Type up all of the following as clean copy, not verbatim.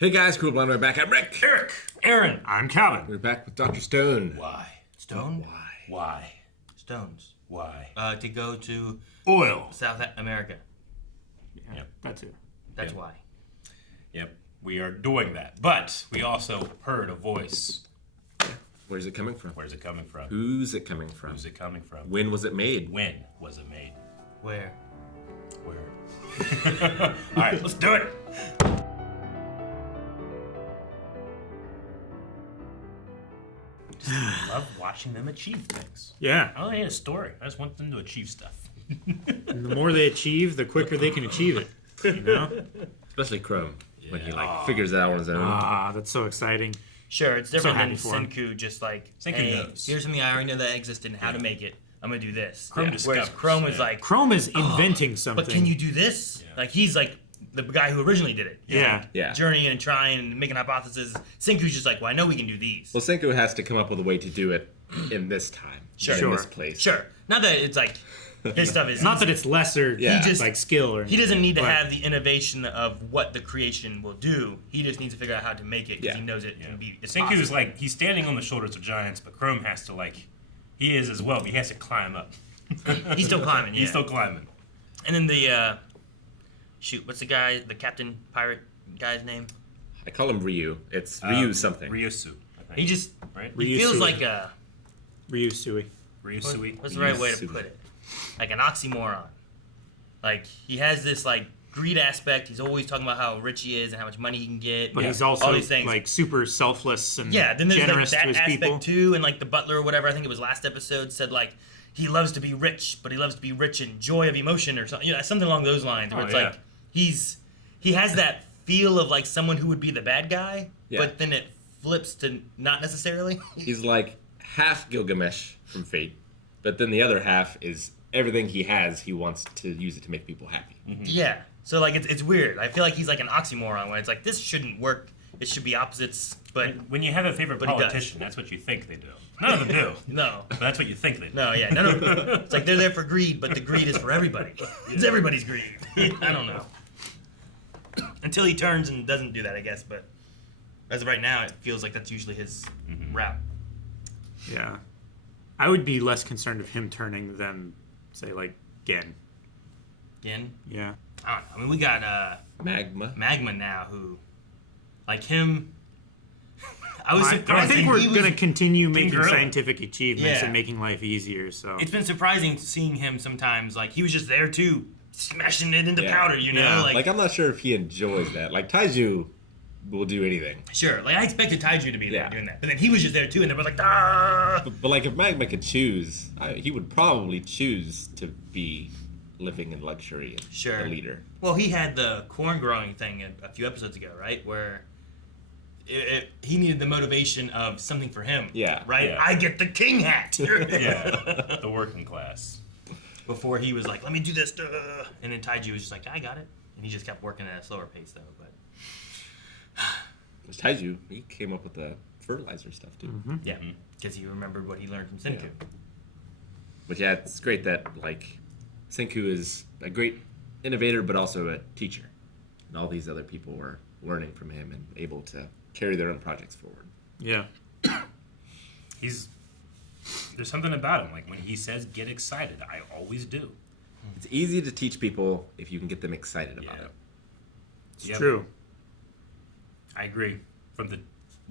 Hey guys, Cool Blind, we're back. I'm Rick. Eric. Aaron. I'm Calvin. We're back with Dr. Stone. Why? Stone? Why? Stones. Why? To go to Oil. South America. Yeah, Yep. that's it. That's Yep. why. Yep, we are doing that. But we also heard a voice. Where's it coming from? Where's it coming from? Who's it coming from? Who's it coming from? When was it made? When was it made? Where? Where? All right, let's do it. Just love watching them achieve things. Yeah. I don't need a story. I just want them to achieve stuff. And the more they achieve, the quicker they can achieve it. You know? Especially Chrome, when he Yeah. figures it out on his own. Ah, that's so exciting. Sure, it's different happy than for him. Senku just like, Senku hey, knows. here's something I already know that existed and how to make it. I'm going to do this. Chrome Whereas discovers, Chrome is yeah. like, Chrome is inventing something. but can you do this? Yeah. Like, he's like the guy who originally did it. He's Yeah. like, Yeah. journeying and trying and making hypotheses. Senku's just like, well, I know we can do these. Well, Senku has to come up with a way to do it in this time. Sure. In Sure. this place. Sure. Not that it's like, his stuff is Not that it's lesser, Yeah. He just- like skill or He doesn't need to but- have the innovation of what the creation will do. He just needs to figure out how to make it because Yeah. he knows it can be. It's Senku is possible. like, he's standing on the shoulders of giants, but Chrome has to he is as well, but he has to climb up. He's still climbing. Yeah. He's still climbing. And then the what's the guy, the captain pirate guy's name? I call him Ryu. It's Ryu something. Ryusui, I think. He just right? he feels Ryusui. like a Ryusui. Ryusui. what's the right way to Ryusui. put it? Like an oxymoron. Like he has this like greed aspect. He's always talking about how rich he is and how much money he can get. But Yeah. he's all also these things. like super selfless and Yeah, then there's like generous that to his aspect people. too, and like the butler or whatever. I think it was last episode said like he loves to be rich, but he loves to be rich in joy of emotion or something. You know, something along those lines. Where Oh, it's yeah. like he has that feel of like someone who would be the bad guy, Yeah. but then it flips to not necessarily. He's like half Gilgamesh from Fate, but then the other half is everything he has, he wants to use it to make people happy. Yeah. So like it's weird. I feel like he's like an oxymoron when it's like this shouldn't work. It should be opposites, but When you have a favorite But he does. politician, that's what you think they do. None of them do. no. But that's what you think they do. No, yeah, none of it's like they're there for greed, but the greed is for everybody. It's everybody's greed. I don't know. Until he turns and doesn't do that, I guess. But as of right now, it feels like that's usually his route. Yeah. I would be less concerned of him turning than, say, like, Gen. Again, Yeah. I don't know. I mean, we got Magma. Magma now, who, like him. I was I surprised. think he we're was- going to continue making gorilla. scientific achievements Yeah. and making life easier, so. It's been surprising seeing him sometimes. Like he was just there too, smashing it into Yeah. powder. You know, Yeah. Like, I'm not sure if he enjoys that. Like, Taiju will do anything. sure. Like I expected Taiju to be there Yeah. doing that, but then he was just there too, and they were like, ah. But like, if Magma could choose, he would probably choose to be living in luxury and Sure. the leader. Well, he had the corn growing thing a few episodes ago, right? Where he needed the motivation of something for him. Yeah, Right? yeah. I get the king hat. Yeah, the working class. Before he was like, let me do this. Duh. And then Taiju was just like, I got it. And he just kept working at a slower pace, though. But Taiju, he came up with the fertilizer stuff too. yeah, because he remembered what he learned from Senku. Yeah. But yeah, it's great that like Senku is a great innovator, but also a teacher, and all these other people were learning from him and able to carry their own projects forward. Yeah. There's something about him. Like when he says, get excited, I always do. It's easy to teach people if you can get them excited about Yeah. it. It's Yep. true. I agree from the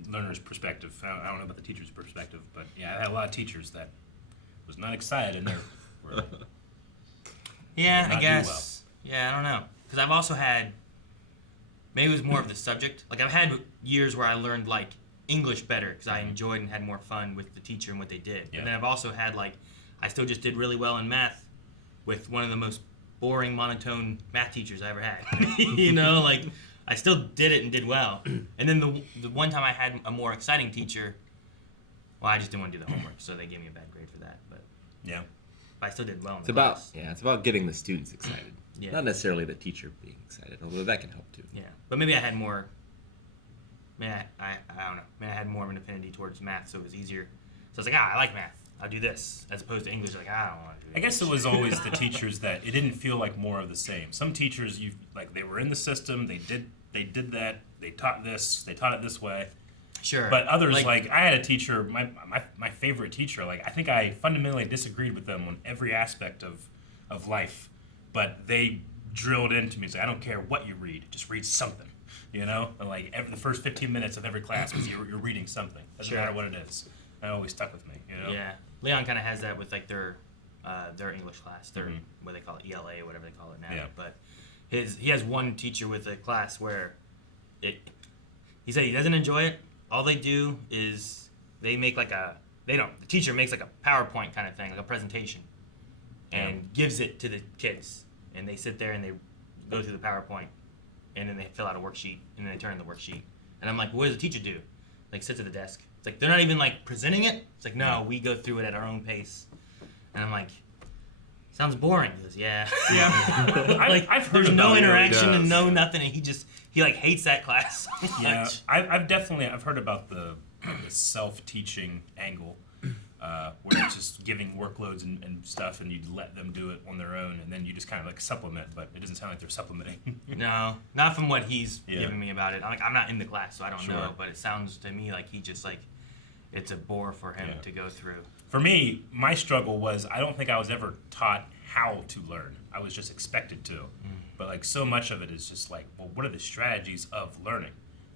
learner's perspective. I don't know about the teacher's perspective, but yeah, I had a lot of teachers that was not excited in their work. Yeah, Not I do guess. Yeah, I don't know. Because I've also had, maybe it was more of the subject. Like, I've had years where I learned, like, English better because I enjoyed and had more fun with the teacher and what they did. Yeah. And then I've also had, like, I still just did really well in math with one of the most boring, monotone math teachers I ever had. You know, like, I still did it and did well. And then the one time I had a more exciting teacher, well, I just didn't want to do the homework, so they gave me a bad grade for that. But Yeah. I still did well in It's the about class. it's about getting the students excited, Yeah. not necessarily the teacher being excited, although that can help too. Yeah, but maybe I had more. Maybe I don't know. Maybe I had more of an affinity towards math, so it was easier. So I was like, I like math. I'll do this, as opposed to English. Like, I don't want to do. I guess it was always the teachers that it didn't feel like more of the same. Some teachers, they were in the system. They did that they taught it this way. Sure. But others, like I had a teacher, my favorite teacher, like I think I fundamentally disagreed with them on every aspect of life, but they drilled into me, like, I don't care what you read, just read something, you know? And like the first 15 minutes of every class was you're reading something. Doesn't matter what it is. That always stuck with me, you know? Yeah. Leon kind of has that with like their English class, their what they call it, ELA or whatever they call it now. Yeah. But he has one teacher with a class where he said he doesn't enjoy it. All they do is they make the teacher makes like a PowerPoint kind of thing, like a presentation, and gives it to the kids, and they sit there and they go through the PowerPoint, and then they fill out a worksheet, and then they turn in the worksheet. And I'm like, what does the teacher do? Like, sits at the desk. It's like, they're not even like presenting it. It's like, no, we go through it at our own pace. And I'm like, sounds boring. He goes, yeah. Like, I've heard there's no about it. interaction It and does. no nothing, and he like hates that class so Yeah, much. I've heard about the self-teaching angle, where it's just giving workloads and stuff, and you let them do it on their own, and then you just kind of like supplement, but it doesn't sound like they're supplementing. No, not from what he's Yeah. giving me about it. I'm not in the class, so I don't Sure. know. But it sounds to me like he just like it's a bore for him Yeah. to go through. For me, my struggle was I don't think I was ever taught how to learn. I was just expected to. But like so much of it is just like, well, what are the strategies of learning?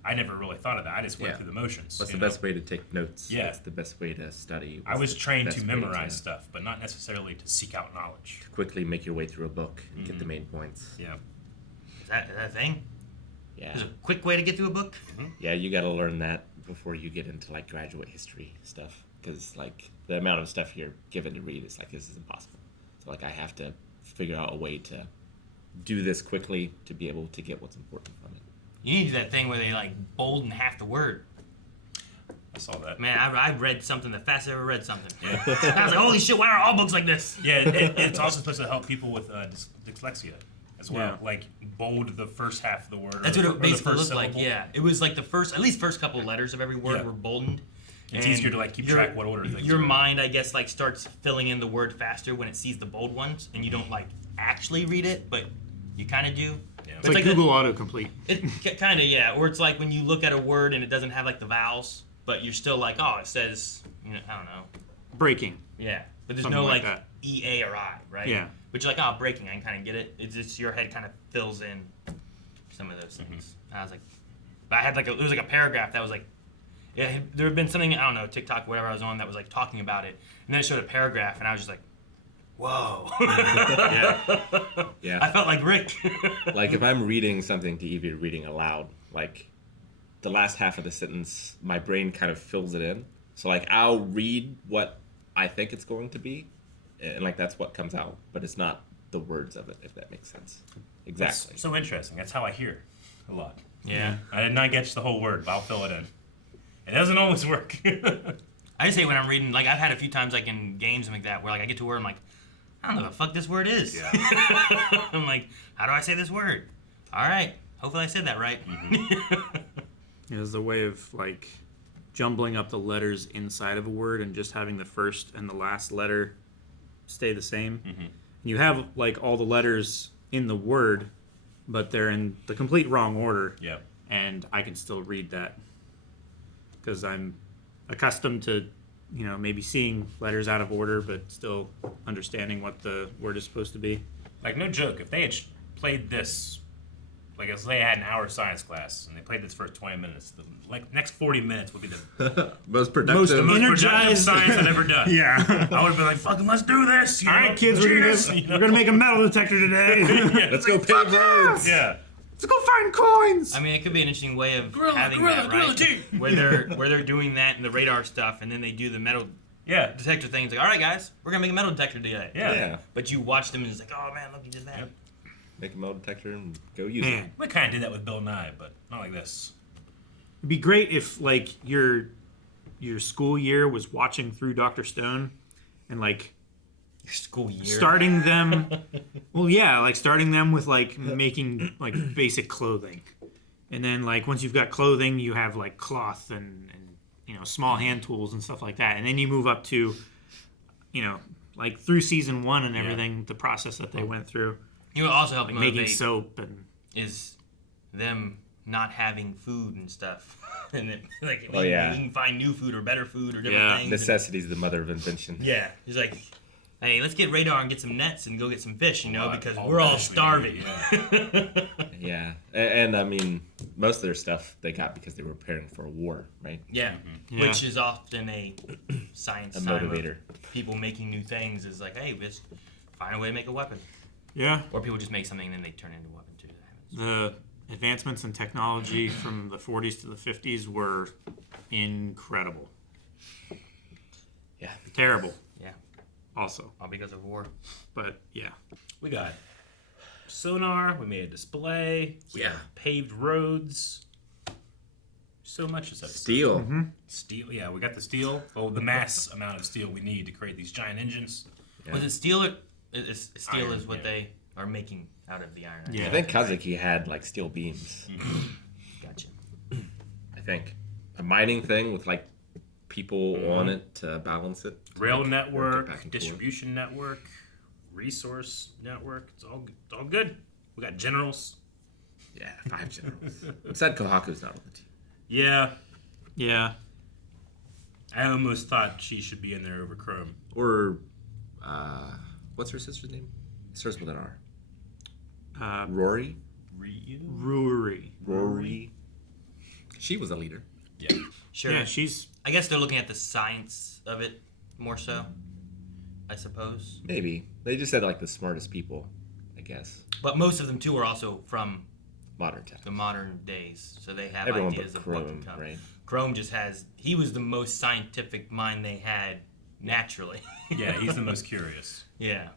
I never really thought of that. I just went Yeah. through the motions. What's you the know? best way to take notes? Yeah. What's the best way to study? I What's was the trained best to way memorize stuff, but not necessarily to seek out knowledge. to quickly make your way through a book and get the main points. Yeah. Is that a thing? Yeah. There's a quick way to get through a book. Yeah, you got to learn that before you get into like graduate history stuff, because like the amount of stuff you're given to read is like, this is impossible. So like I have to figure out a way to do this quickly to be able to get what's important from it. You need to do that thing where they like bold in half the word. I saw that. Man, I read something the fastest I ever read something. I was like, holy shit, why are all books like this? Yeah, it's also supposed to help people with dyslexia as well. Yeah. Like bold the first half of the word. That's or what the, it or the basically first looked like. syllable. Yeah, it was like the first couple letters of every word Yeah. were boldened. It's And easier to like keep your- track what order things Your are in. mind, I guess, like starts filling in the word faster when it sees the bold ones, and you don't like actually read it, but you kind of do. Yeah. It's like Google autocomplete. It kind of, yeah. Or it's like when you look at a word and it doesn't have like the vowels, but you're still like, oh, it says, I don't know. Breaking. Yeah, but there's Something no like like that. EA or I, right? Yeah. But you're like, oh, breaking. I can kind of get it. It's just your head kind of fills in some of those things. And I was like, but I had like there was like a paragraph that was like, there had been something, I don't know, TikTok, whatever I was on, that was like talking about it, and then it showed a paragraph, and I was just like, whoa. Yeah. I felt like Rick. Like if I'm reading something to Evie, reading aloud, like the last half of the sentence, my brain kind of fills it in. So like I'll read what I think it's going to be, and like that's what comes out, but it's not the words of it, if that makes sense. Exactly. That's so interesting. That's how I hear a lot. Yeah. I did not get the whole word, but I'll fill it in. It doesn't always work. I just hate when I'm reading, like I've had a few times like in games and like that, where like I get to a word, I'm like, I don't know what the fuck this word is. Yeah. I'm like, how do I say this word? All right. Hopefully I said that right. There's a way of like jumbling up the letters inside of a word and just having the first and the last letter stay the same. You have like all the letters in the word, but they're in the complete wrong order. Yeah. And I can still read that because I'm accustomed to, maybe seeing letters out of order, but still understanding what the word is supposed to be. Like, no joke, if they had played this, like, if they had an hour science class and they played this first 20 minutes, the next 40 minutes would be the Most Most productive. most productive energized science I've ever done. Yeah. I would have been like, fucking, let's do this. All right, kids, we're gonna make a metal detector today. Let's go pave roads. Yeah. Let's go find coins. I mean, it could be an interesting way of having gorilla, that, gorilla right? tea. Where they're doing that in the radar stuff, and then they do the metal Yeah. detector thing. It's like, all right, guys, we're gonna make a metal detector today. Yeah. But you watch them and it's like, oh man, look, you did that. Yep. Make a metal detector and go use Man, it. We kind of did that with Bill Nye, but not like this. it'd be great if like your school year was watching through Dr. Stone, and like Your school year. starting them. Well, yeah, like starting them with like making like basic clothing, and then like once you've got clothing, you have like cloth and small hand tools and stuff like that, and then you move up to like through season 1 and everything, the process that they went through, You know what also helped like making motivate soap and is them not having food and stuff, and it, like Oh, yeah. we can find new food or better food or different things. Necessity is the mother of invention. Yeah, he's like, hey, let's get radar and get some nets and go get some fish, because all we're all fish we starving. need, Yeah, and I mean, most of their stuff they got because they were preparing for a war, right? Yeah, Yeah. which is often a science A time motivator. of people making new things is like, hey, just find a way to make a weapon. Yeah. Or people just make something and then they turn it into a weapon too. That happens. The advancements in technology from the 40s to the 50s were incredible. Yeah. Terrible. Yeah, Also, all because of war. but yeah. We got sonar. We made a display. We Yeah. have paved roads. So much is that Steel. steel. Yeah, we got the steel. Oh, the mass amount of steel we need to create these giant engines. Yeah. Was it steel? Steel Iron, is what yeah. they are making out of the iron. Yeah. I think Kazuki had like steel beams. Gotcha. I think a mining thing with like people on it to balance it. Rail Like, work it network, back and forth. distribution network, resource network. It's all good. We got generals. Yeah, 5 generals. I'm sad Kohaku's not on the team. Yeah, Yeah. I almost thought she should be in there over Chrome. Or, what's her sister's name? It starts with an R. Rory. Ryu? Rory. She was a leader. Yeah. Sure. Yeah, she's I guess they're looking at the science of it more so, I suppose. Maybe they just said like the smartest people, I guess. But most of them too are also from Modern times. the modern days, so they have Everyone ideas but of what can Chrome, come. right? Chrome just has. He was the most scientific mind they had naturally. Yeah, he's the most curious. Yeah.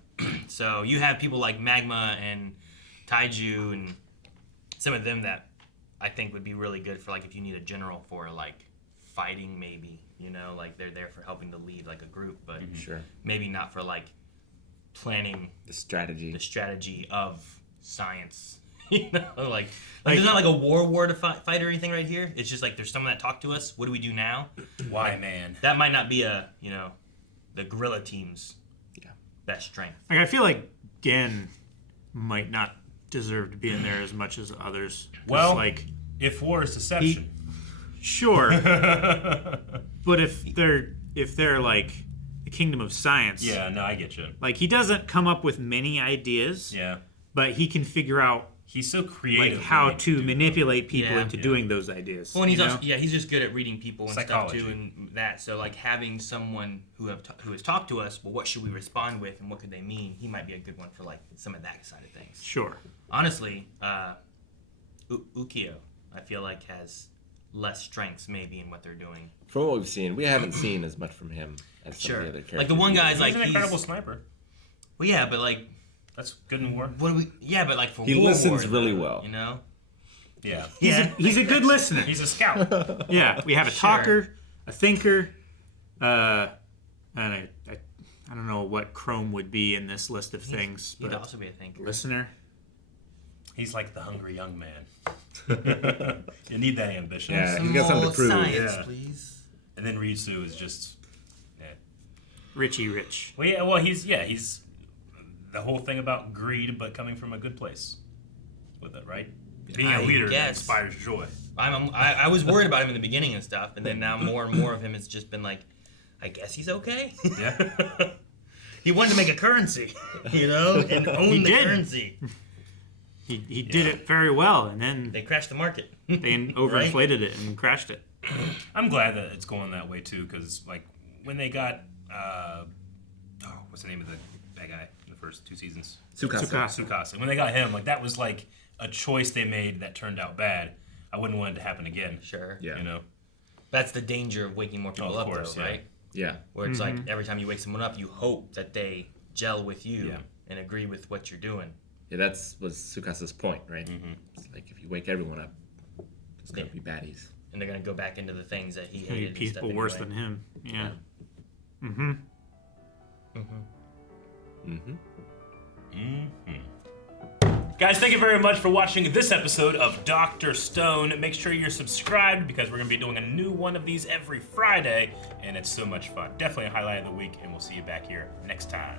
So you have people like Magma and Taiju and some of them that I think would be really good for like if you need a general for like fighting maybe, like they're there for helping to lead like a group, but Sure. maybe not for like planning The strategy. the strategy of science. Like there's not like a war to fight or anything right here. It's just like there's someone that talked to us. What do we do now? Why, man? That might not be the guerrilla team's Yeah. best strength. like I feel like Gen might not deserve to be in there as much as others. 'Cause, Well, like if war is deception. sure, but if they're like the kingdom of science, Yeah, no, I get you. like he doesn't come up with many ideas, Yeah. but he can figure out He's so like creative. how when he to do manipulate people Yeah. into Yeah. doing those ideas. Well, and he's you know? also, he's just good at reading people and Psychology. stuff too, and that. So like having someone who has talked to us, well, what should we respond with, and what could they mean? He might be a good one for like some of that side of things. Sure. Honestly, Ukio, I feel like has less strengths maybe in what they're doing. From what we've seen, we haven't seen as much from him as some Sure. of the other characters. Like the one guy's He's like an incredible sniper. well, yeah, but like That's good in war. what do we? Yeah, but like for He war listens war, really though, well. Yeah. He's a good listener. He's a scout. Yeah, we have a Sure. talker, a thinker, and I don't know what Chrome would be in this list of things, He'd but also be a thinker. listener. He's like the hungry young man. You need that ambition. Yeah, he's got something to prove. Science, Yeah. please. And then Ryusui is just. Yeah. Richie Rich. Well, he's the whole thing about greed, but coming from a good place with it, right? Being a I leader that guess. inspires joy. I was worried about him in the beginning and stuff, and then now more and more of him has just been like, I guess he's okay. Yeah. He wanted to make a currency, and own He the did. currency. He did it very well, and then They crashed the market. they overinflated it and crashed it. I'm glad that it's going that way too, because like when they got what's the name of the bad guy in the first 2 seasons? Tsukasa. Tsukasa. When they got him, like that was like a choice they made that turned out bad. I wouldn't want it to happen again. Sure. Yeah. You know. That's the danger of waking more people Of up, course, though, yeah. right? Yeah. Where it's like every time you wake someone up, you hope that they gel with you Yeah. and agree with what you're doing. Yeah, that was Tsukasa's point, right? It's like if you wake everyone up, it's gonna be baddies. And they're going to go back into the things that he Maybe hated and stuff people worse anyway. than him. Yeah. Guys, thank you very much for watching this episode of Dr. Stone. Make sure you're subscribed because we're going to be doing a new one of these every Friday, and it's so much fun. Definitely a highlight of the week, and we'll see you back here next time.